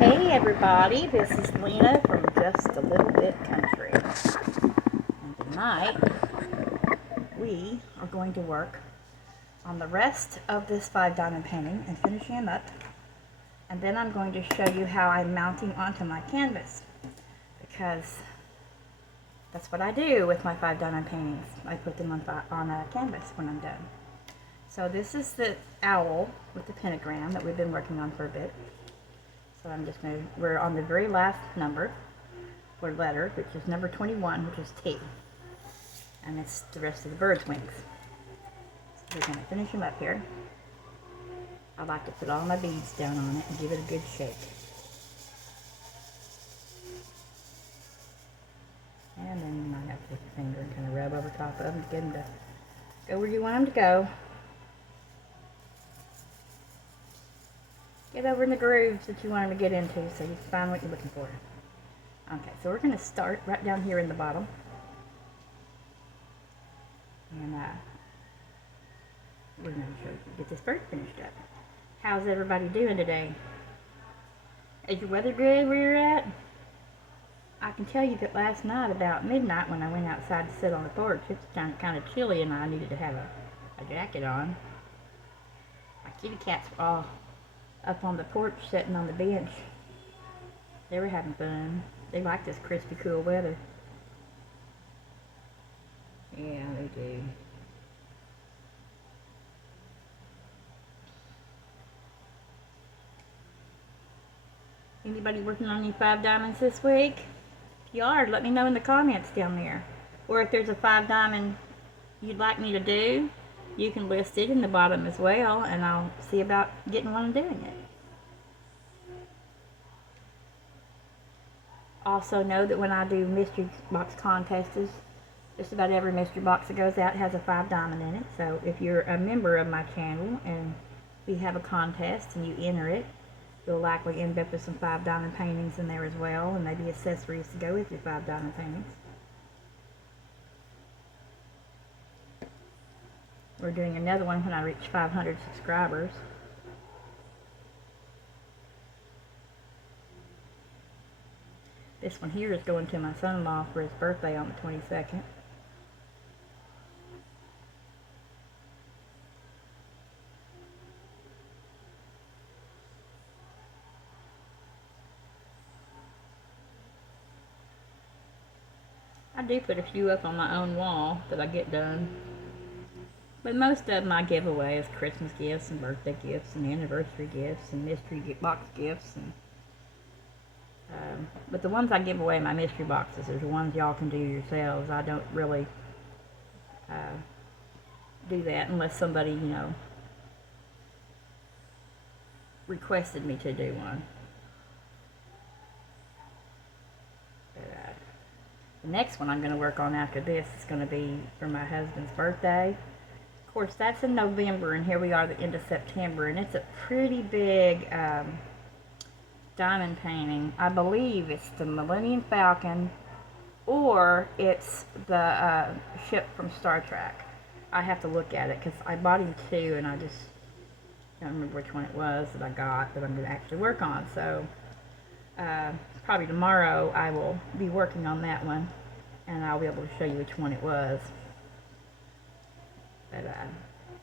Hey everybody, this is Lena from Just a Little Bit Country. And tonight we are going to work on the rest of this 5 diamond painting and finishing them up. And then I'm going to show you how I'm mounting onto my canvas, because that's what I do with my 5 diamond paintings. I put them on a canvas when I'm done. So this is the owl with the pentagram that we've been working on for a bit. So I'm just going to, we're on the very last number, or letter, which is number 21, which is T. And it's the rest of the bird's wings. So we're going to finish them up here. I like to put all my beads down on it and give it a good shake. And then you might have to take your finger and kind of rub over top of them to get them to go where you want them to go. Get over in the grooves that you want them to get into so you find what you're looking for. Okay, so we're going to start right down here in the bottom. And we're going to get this bird finished up. How's everybody doing today? Is your weather good where you're at? I can tell you that last night about midnight when I went outside to sit on the porch, it's kind of chilly and I needed to have a jacket on. My kitty cats were all up on the porch sitting on the bench. They were having fun. They like this crispy cool weather. Yeah, they do. Anybody working on any 5 diamonds this week? If you are, let me know in the comments down there. Or if there's a 5 diamond you'd like me to do, you can list it in the bottom as well, and I'll see about getting one and doing it. Also know that when I do mystery box contests, just about every mystery box that goes out has a 5 diamond in it. So if you're a member of my channel and we have a contest and you enter it, you'll likely end up with some 5 diamond paintings in there as well, and maybe accessories to go with your 5 diamond paintings. We're doing another one when I reach 500 subscribers. This one here is going to my son-in-law for his birthday on the 22nd. I do put a few up on my own wall that I get done. But most of them I give away as Christmas gifts and birthday gifts and anniversary gifts and mystery box gifts. And but the ones I give away in my mystery boxes are the ones y'all can do yourselves. I don't really do that unless somebody, requested me to do one. But, the next one I'm going to work on after this is going to be for my husband's birthday. Of course, that's in November, and here we are at the end of September, and it's a pretty big diamond painting. I believe it's the Millennium Falcon, or it's the ship from Star Trek. I have to look at it, because I bought him 2, and I just don't remember which one it was that I got that I'm going to actually work on. So, probably tomorrow I will be working on that one, and I'll be able to show you which one it was. But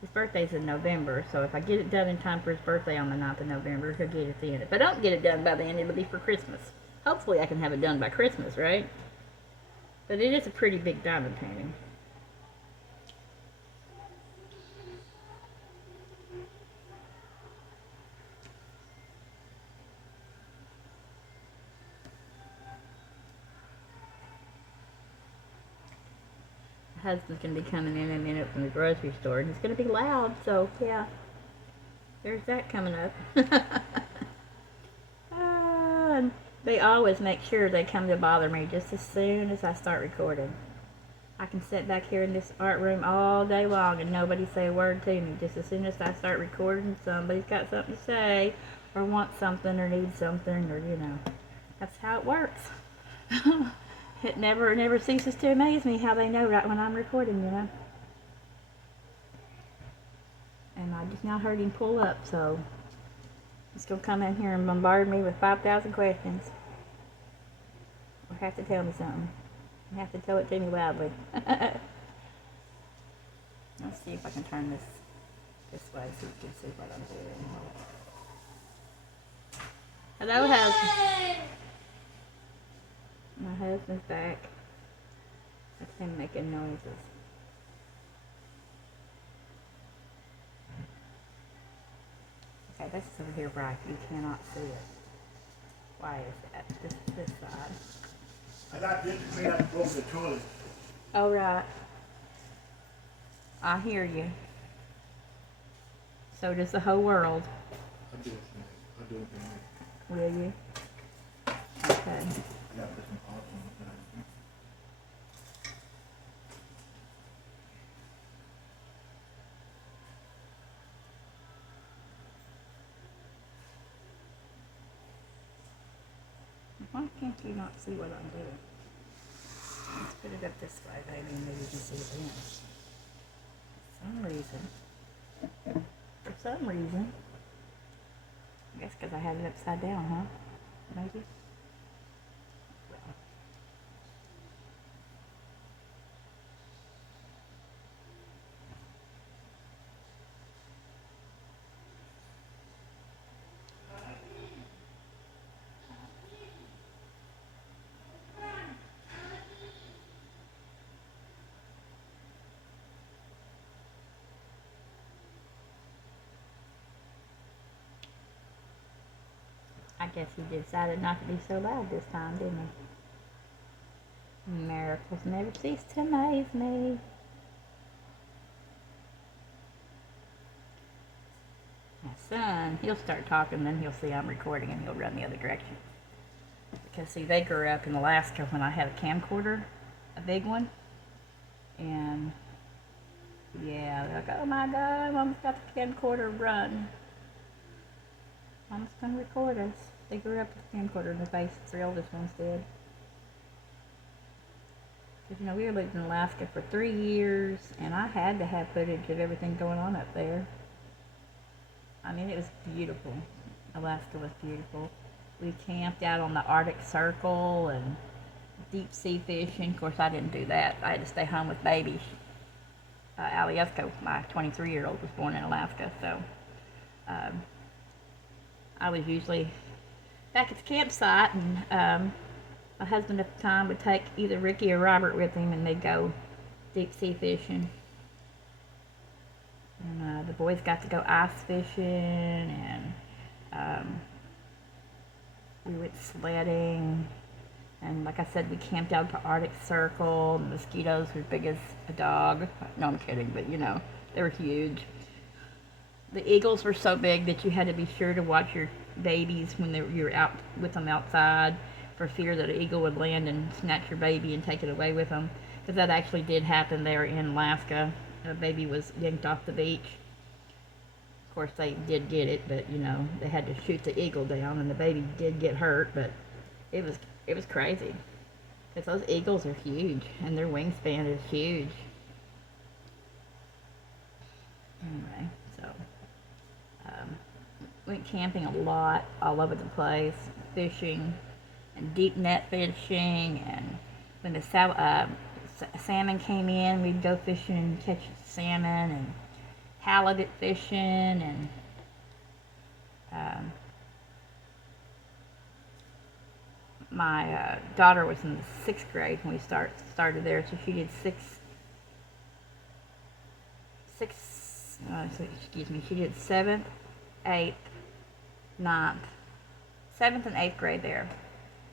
his birthday's in November, so if I get it done in time for his birthday on the 9th of November, he'll get it then. If I don't get it done by then, it'll be for Christmas. Hopefully I can have it done by Christmas, right? But it is a pretty big diamond painting. Husband's going to be coming in a minute from the grocery store, and it's going to be loud, so yeah, there's that coming up. And they always make sure they come to bother me just as soon as I start recording. I can sit back here in this art room all day long and nobody say a word to me. Just as soon as I start recording, somebody's got something to say, or wants something, or needs something, or that's how it works. It never ceases to amaze me how they know right when I'm recording, And I just now heard him pull up, so He's going to come in here and bombard me with 5,000 questions. Or have to tell me something. You have to tell it to me loudly. Let's see if I can turn this way so you can see what I'm doing. Hello, husband. My husband's back. That's him making noises. Okay, this is over here bright. You cannot see it. Why is that? This side. I got this to clean up the toilet. All right. I hear you. So does the whole world. I'll do it tonight. I'll do it tonight. Will you? Okay. I gotta put some pots on the side. Why can't you not see what I'm doing? Let's put it up this way, baby, and maybe you can see it then. For some reason. I guess because I had it upside down, huh? Maybe? Well. I guess he decided not to be so loud this time, didn't he? Miracles never cease to amaze me. My son, he'll start talking, then he'll see I'm recording and he'll run the other direction. Because see, they grew up in Alaska when I had a camcorder, a big one. And yeah, they're like, oh my God, Mama's got the camcorder, run. Mama's gonna record us. They grew up with a camcorder in the face. The oldest ones did. Because, you know, we lived in Alaska for 3 years, and I had to have footage of everything going on up there. I mean, it was beautiful. Alaska was beautiful. We camped out on the Arctic Circle and deep sea fishing. Of course, I didn't do that. I had to stay home with babies. Aliesko, my 23-year-old, was born in Alaska, so I was usually back at the campsite, and my husband at the time would take either Ricky or Robert with him, and they'd go deep sea fishing. And the boys got to go ice fishing, and we went sledding. And like I said, we camped out at the Arctic Circle. The mosquitoes were as big as a dog. No, I'm kidding, but you know, they were huge. The eagles were so big that you had to be sure to watch your babies when you were out with them outside, for fear that an eagle would land and snatch your baby and take it away with them. Because that actually did happen there in Alaska. A baby was yanked off the beach. Of course, they did get it, but you know, they had to shoot the eagle down, and the baby did get hurt. But it was crazy, because those eagles are huge, and their wingspan is huge. Anyway, so went camping a lot, all over the place, fishing, and deep net fishing, and when the salmon came in, we'd go fishing and catch salmon, and halibut fishing, and my daughter was in the 6th grade when we started there, so she did she did 7th, 8th, 9th, 7th and 8th grade there.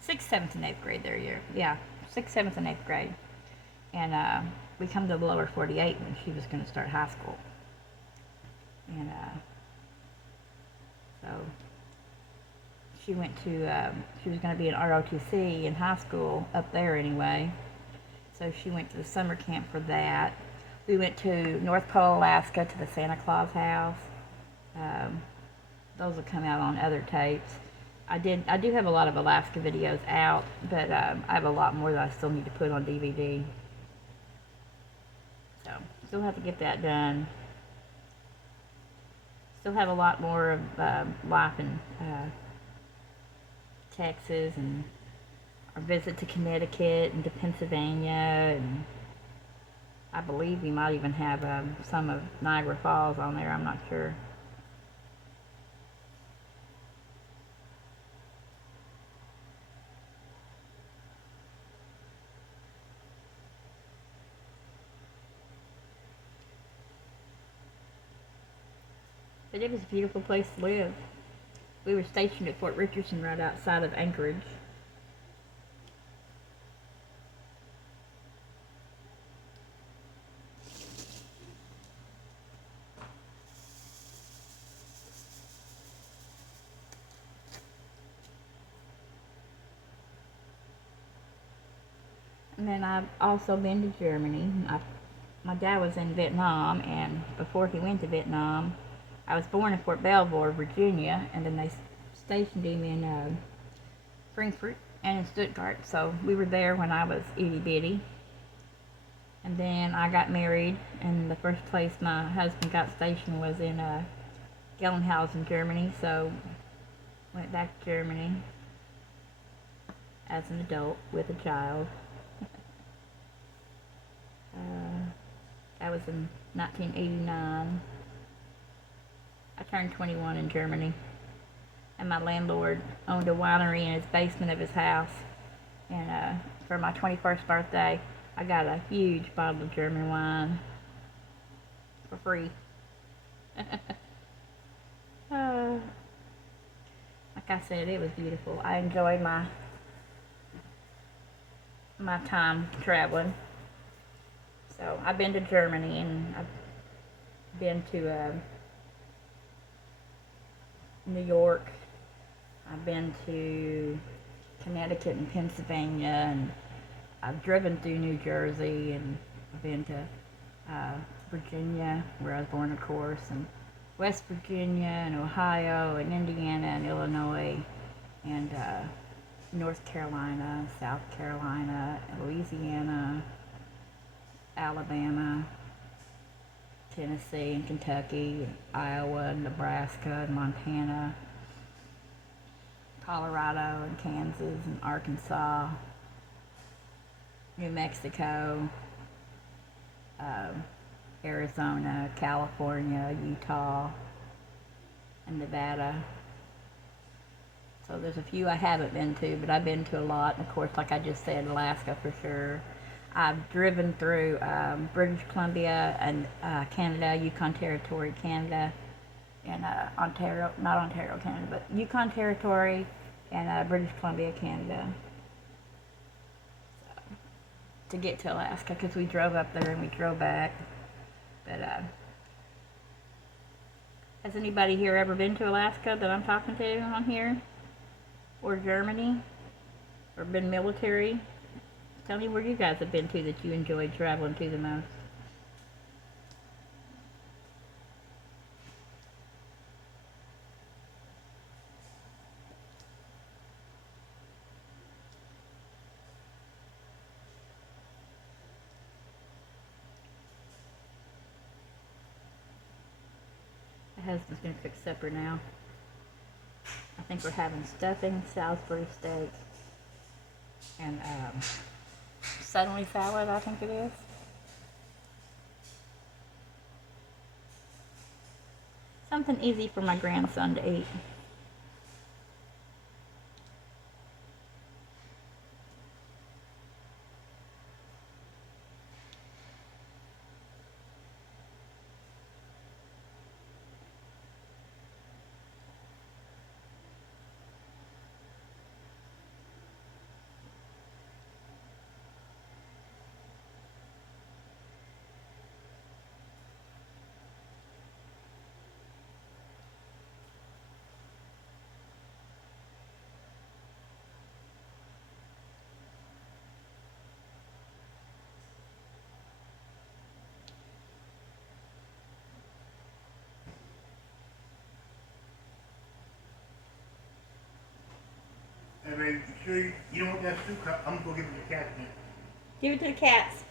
6th, 7th, and 8th grade there, yeah. 6th, 7th, and 8th grade. And we come to the lower 48 when she was going to start high school. And so she went to, she was going to be an ROTC in high school up there anyway. So she went to the summer camp for that. We went to North Pole, Alaska, to the Santa Claus house. Those will come out on other tapes. I do have a lot of Alaska videos out, but I have a lot more that I still need to put on DVD. So, still have to get that done. Still have a lot more of life in Texas, and our visit to Connecticut and to Pennsylvania, and I believe we might even have some of Niagara Falls on there. I'm not sure. But it was a beautiful place to live. We were stationed at Fort Richardson right outside of Anchorage. And then I've also been to Germany. My dad was in Vietnam, and before he went to Vietnam, I was born in Fort Belvoir, Virginia, and then they stationed him in Frankfurt and in Stuttgart. So we were there when I was itty bitty. And then I got married, and the first place my husband got stationed was in Gelnhausen, Germany. So went back to Germany as an adult with a child. That was in 1989. I turned 21 in Germany, and my landlord owned a winery in his basement of his house. And for my 21st birthday, I got a huge bottle of German wine for free. Like I said, it was beautiful. I enjoyed my time traveling. So I've been to Germany, and I've been to New York. I've been to Connecticut and Pennsylvania, and I've driven through New Jersey, and I've been to Virginia, where I was born, of course, and West Virginia, and Ohio, and Indiana, and Illinois, and North Carolina, South Carolina, Louisiana, Alabama, Tennessee, and Kentucky, and Iowa, and Nebraska, and Montana, Colorado, and Kansas, and Arkansas, New Mexico, Arizona, California, Utah, and Nevada. So there's a few I haven't been to, but I've been to a lot. And of course, like I just said, Alaska for sure. I've driven through British Columbia and Canada, Yukon Territory, Canada, and not Ontario, Canada, but Yukon Territory and British Columbia, Canada. So, to get to Alaska, because we drove up there and we drove back. But has anybody here ever been to Alaska that I'm talking to on here? Or Germany? Or been military? Tell me where you guys have been to that you enjoyed traveling to the most. My husband's gonna fix supper now. I think we're having stuffing, Salisbury steak, and suddenly salad, I think it is. Something easy for my grandson to eat. Hey, baby, you sure you don't want that soup cup? I'm gonna go give it to the cat now. Give it to the cats.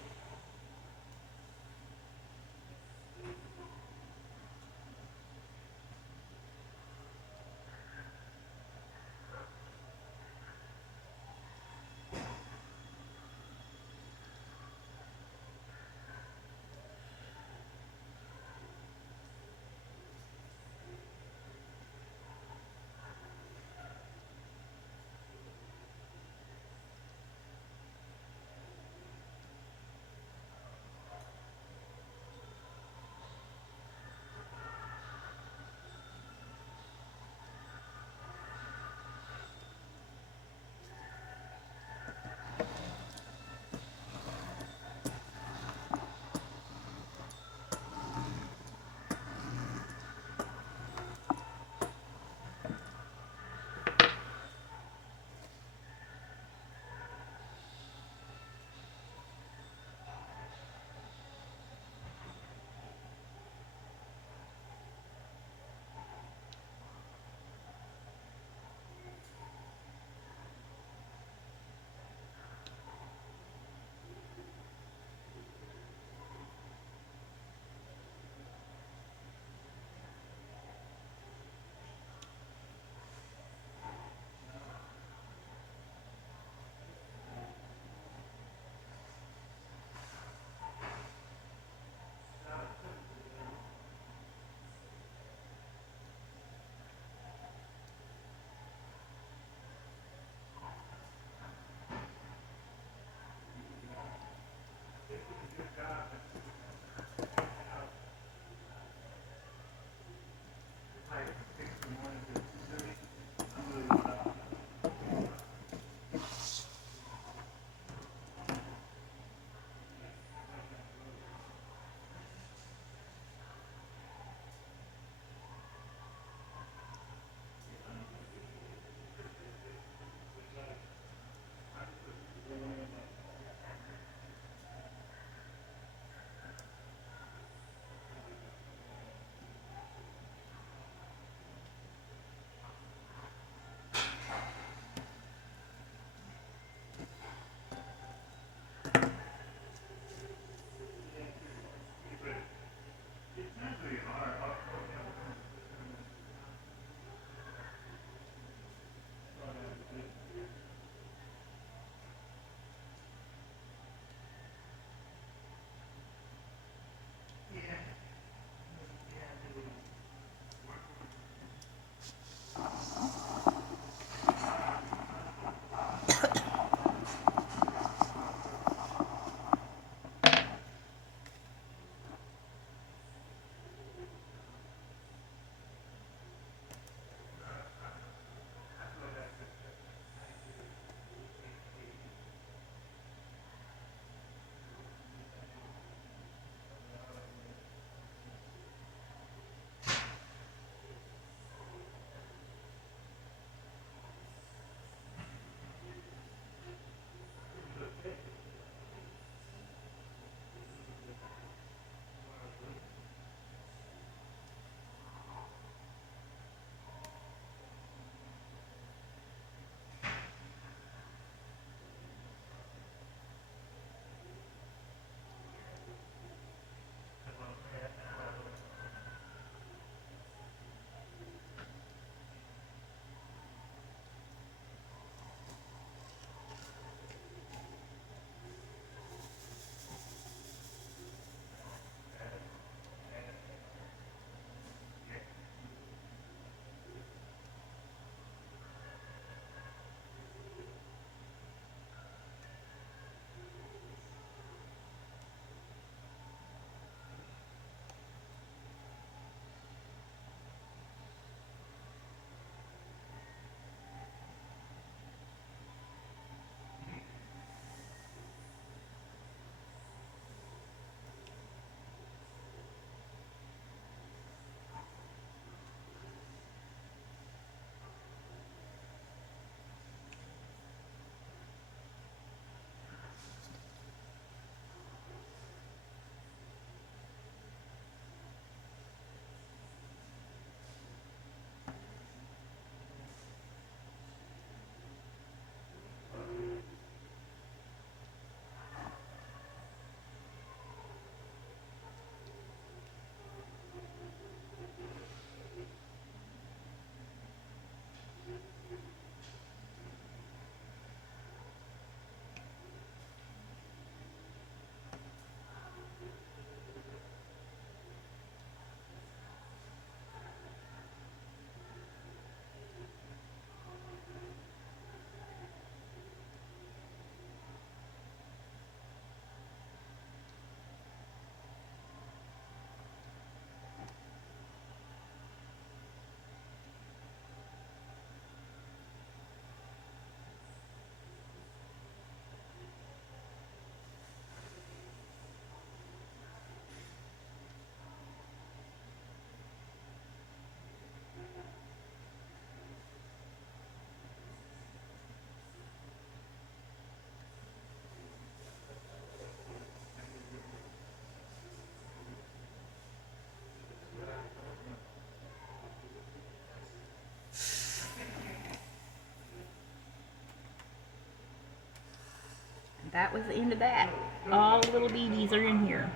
that was the end of that. All the little beads are in here.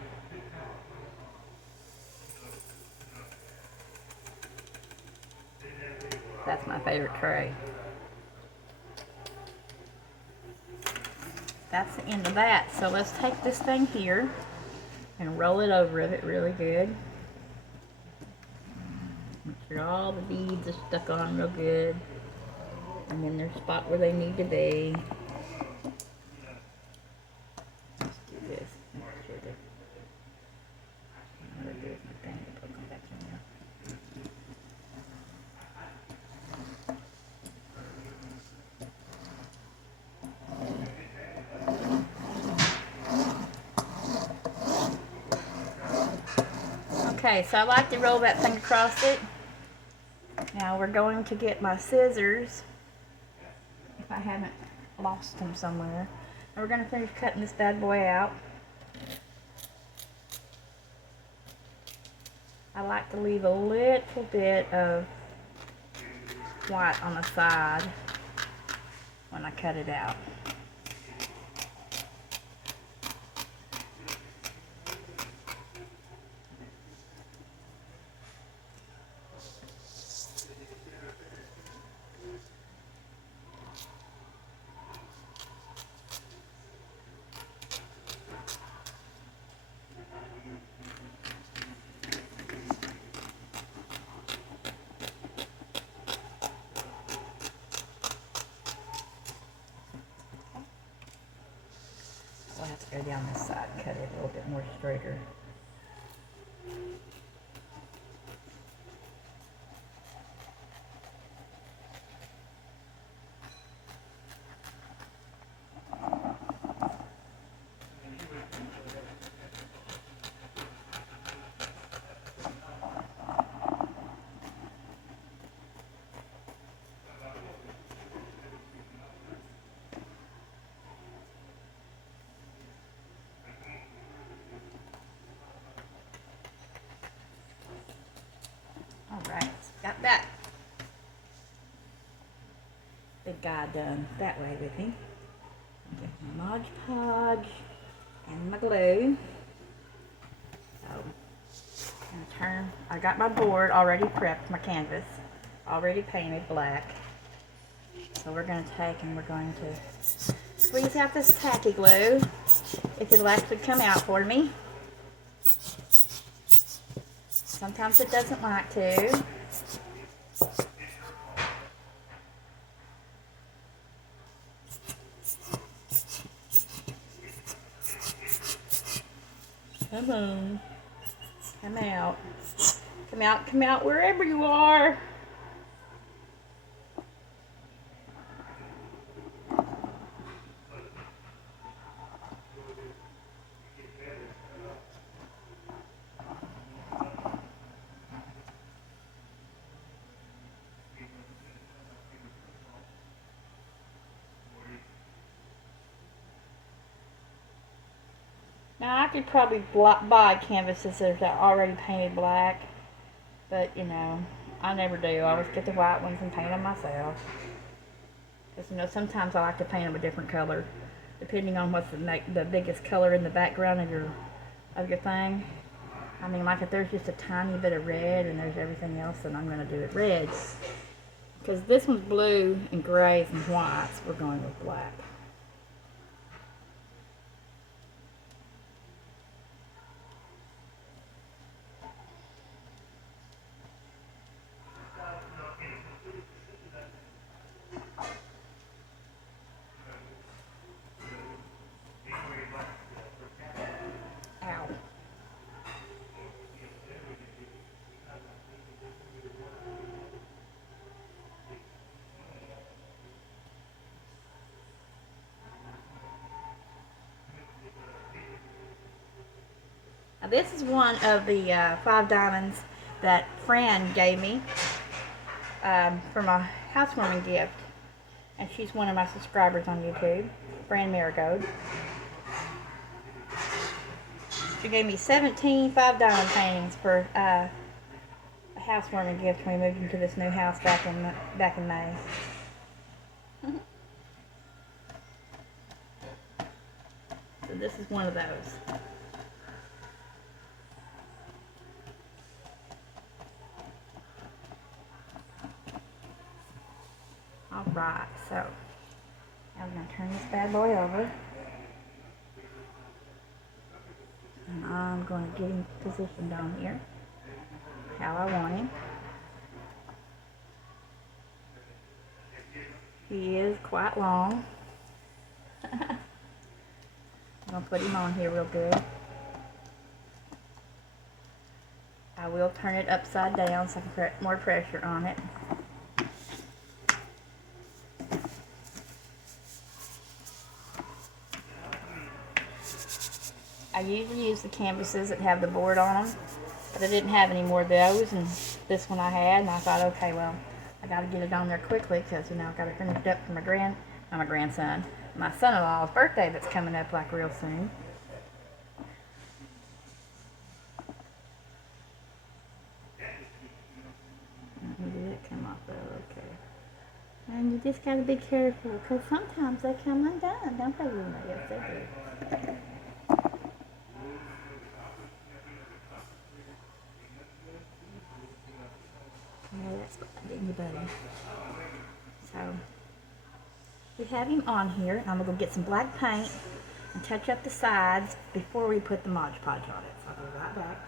That's my favorite tray. That's the end of that. So let's take this thing here and roll it over it really good. Make sure all the beads are stuck on real good. And then they're spot where they need to be. Let's do this. Make sure that there's my thing to put them back in there. Okay, so I like to roll that thing across it. Now we're going to get my scissors, if I haven't lost them somewhere. And we're going to finish cutting this bad boy out. I like to leave a little bit of white on the side when I cut it out. We'll have to go down this side and cut it a little bit more straighter. Alright, got that big guy done that way with me. Get my Mod Podge and my glue. So, I'm gonna turn, I got my board already prepped, my canvas, already painted black. So we're going to take and we're going to squeeze out this tacky glue, if it'll actually come out for me. Sometimes it doesn't like to. Come on. Come out. Come out, come out, wherever you are. Now I could probably buy canvases that are already painted black, but you know, I never do. I always get the white ones and paint them myself. Because you know, sometimes I like to paint them a different color, depending on what's the biggest color in the background of your thing. I mean, like if there's just a tiny bit of red and there's everything else, then I'm going to do it red. Because this one's blue and grays and whites, we're going with black. Ow. Now this is one of the 5 diamonds that Fran gave me for my housewarming gift. And she's one of my subscribers on YouTube, Fran Marigold. She gave me 17 5-diamond paintings for a housewarming gift when we moved into this new house back in May. So this is one of those. Alright, so I'm going to turn this bad boy over. And I'm going to get him positioned on here how I want him. He is quite long. I'm going to put him on here real good. I will turn it upside down so I can put more pressure on it. I usually use the canvases that have the board on them, but I didn't have any more of those, and this one I had, and I thought, okay, well, I got to get it on there quickly because, you know, I got to finish it up for my grandson, my son-in-law's birthday that's coming up like real soon. Did that come off though? Okay. And you just got to be careful because sometimes they come undone, don't they? Yes, they do. Yeah, that's what I did, you buddy. So, we have him on here. I'm going to go get some black paint and touch up the sides before we put the Mod Podge on it. So I'll be right back.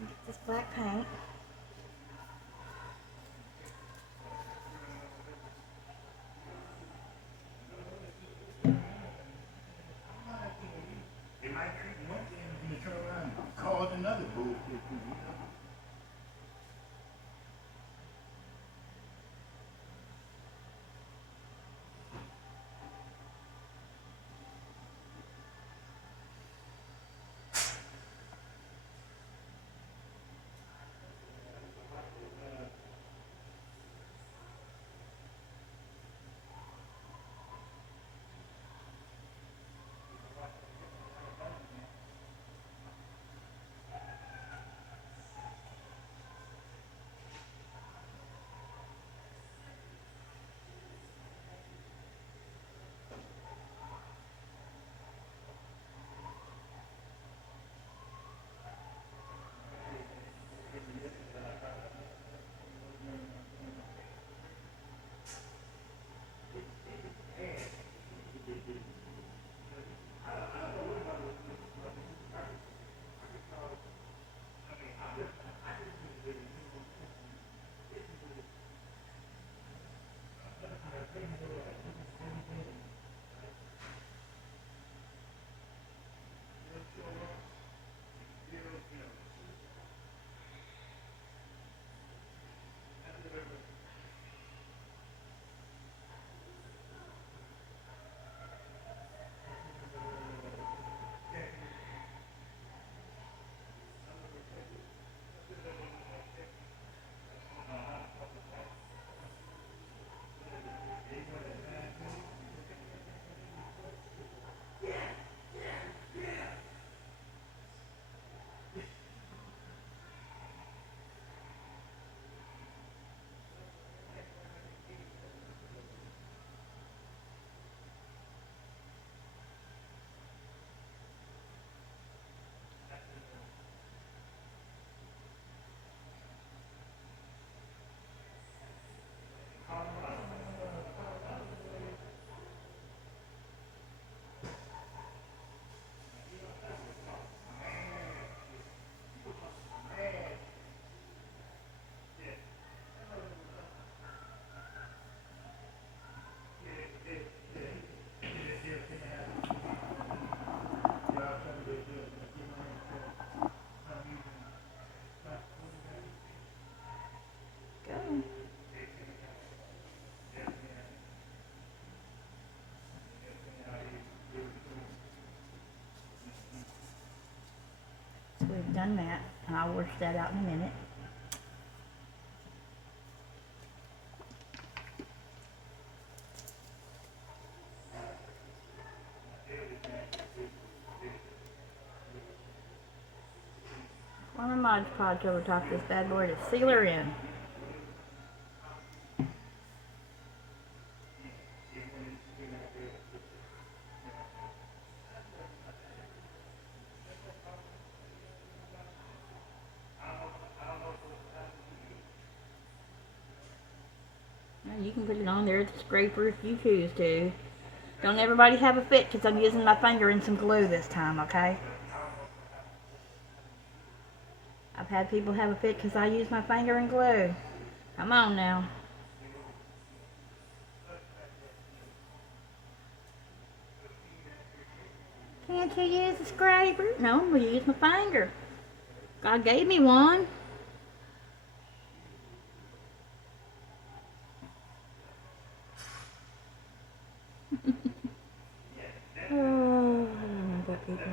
Get this black paint. They might treat one thing and you turn around and cause another bullshit. done that, and I'll wash that out in a minute. One of my Mod Podge over top of this bad boy to seal her in. You can put it on there with the scraper if you choose to. Don't everybody have a fit because I'm using my finger and some glue this time, okay? I've had people have a fit because I use my finger and glue. Come on now. Can't you use a scraper? No, I'm going to use my finger. God gave me one. Oh, I don't know about people.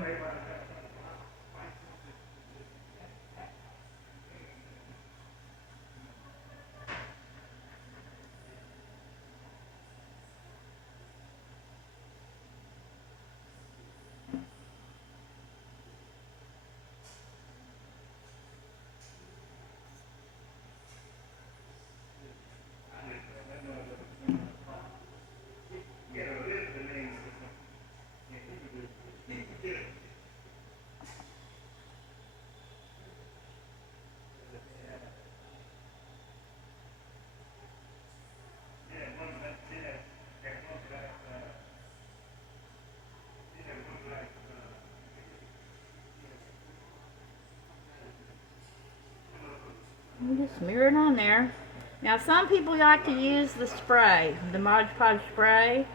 You just smear it on there. Now, some people like to use the spray, the Mod Podge spray.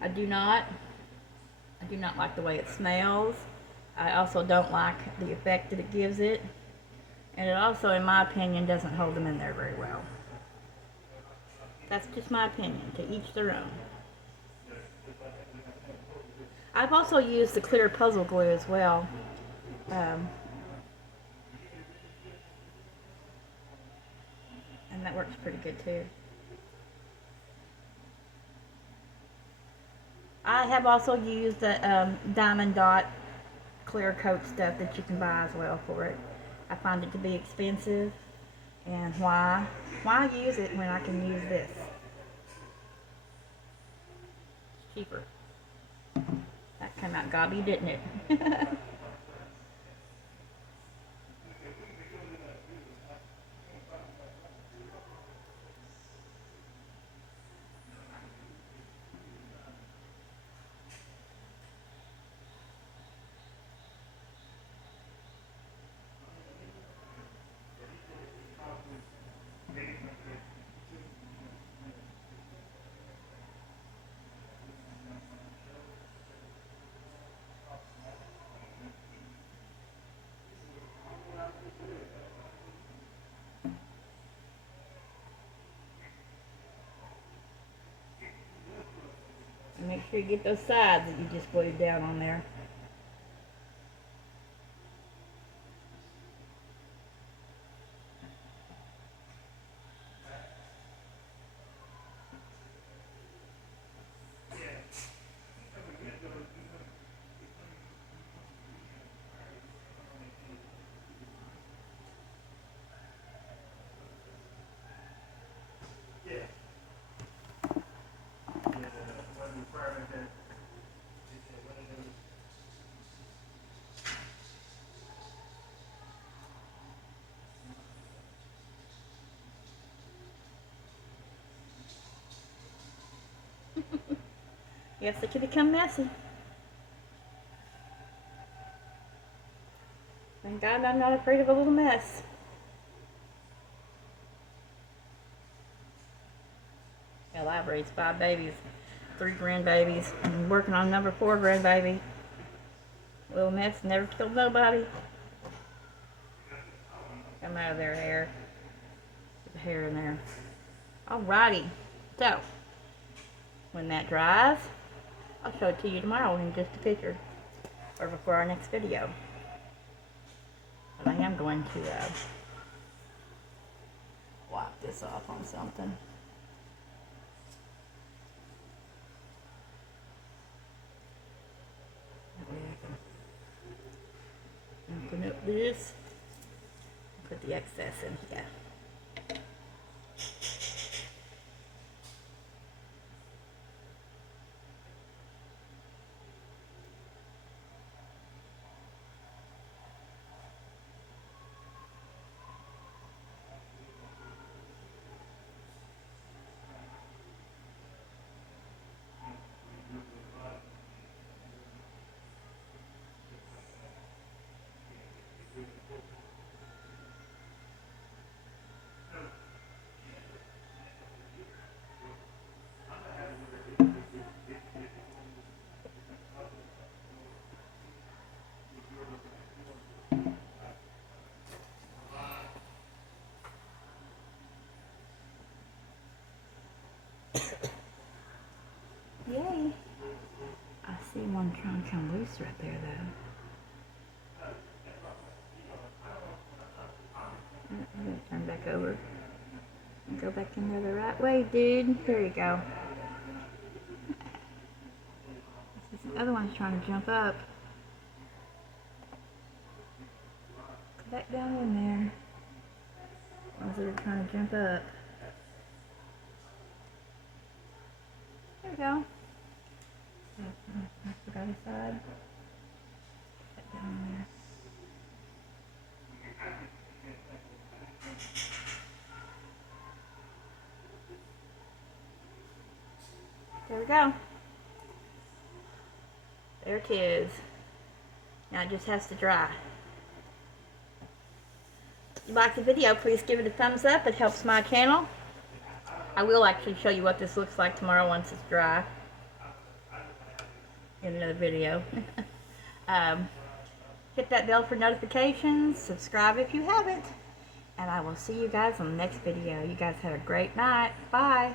I do not. I do not like the way it smells. I also don't like the effect that it gives it. And it also, in my opinion, doesn't hold them in there very well. That's just my opinion. To each their own. I've also used the clear puzzle glue as well. And that works pretty good too. I have also used the Diamond Dot clear coat stuff that you can buy as well for it. I find it to be expensive, and why use it when I can use this? It's cheaper. That came out gobby, didn't it? And make sure you get those sides that you just glued down on there. Yes, it can become messy. Thank God I'm not afraid of a little mess. Hell, I've raised 5 babies, 3 grandbabies. I'm working on number 4 grandbaby. Little mess never killed nobody. Come out of their hair. Get the hair in there. Alrighty. So, when that dries, I'll show it to you tomorrow in just a picture. Or before our next video. But I am going to wipe this off on something. That way I can open up this, put the excess in here. Yay! I see one trying to come loose right there, though. I'm gonna turn back over and go back in there the right way, dude. There you go. I see some other ones trying to jump up. Go back down in there. Ones that are trying to jump up. There we go. Put that aside. Put that down there. There we go. There it is. Now it just has to dry. If you like the video, please give it a thumbs up. It helps my channel. I will actually show you what this looks like tomorrow once it's dry in another video. Hit that bell for notifications. Subscribe if you haven't. And I will see you guys on the next video. You guys have a great night. Bye.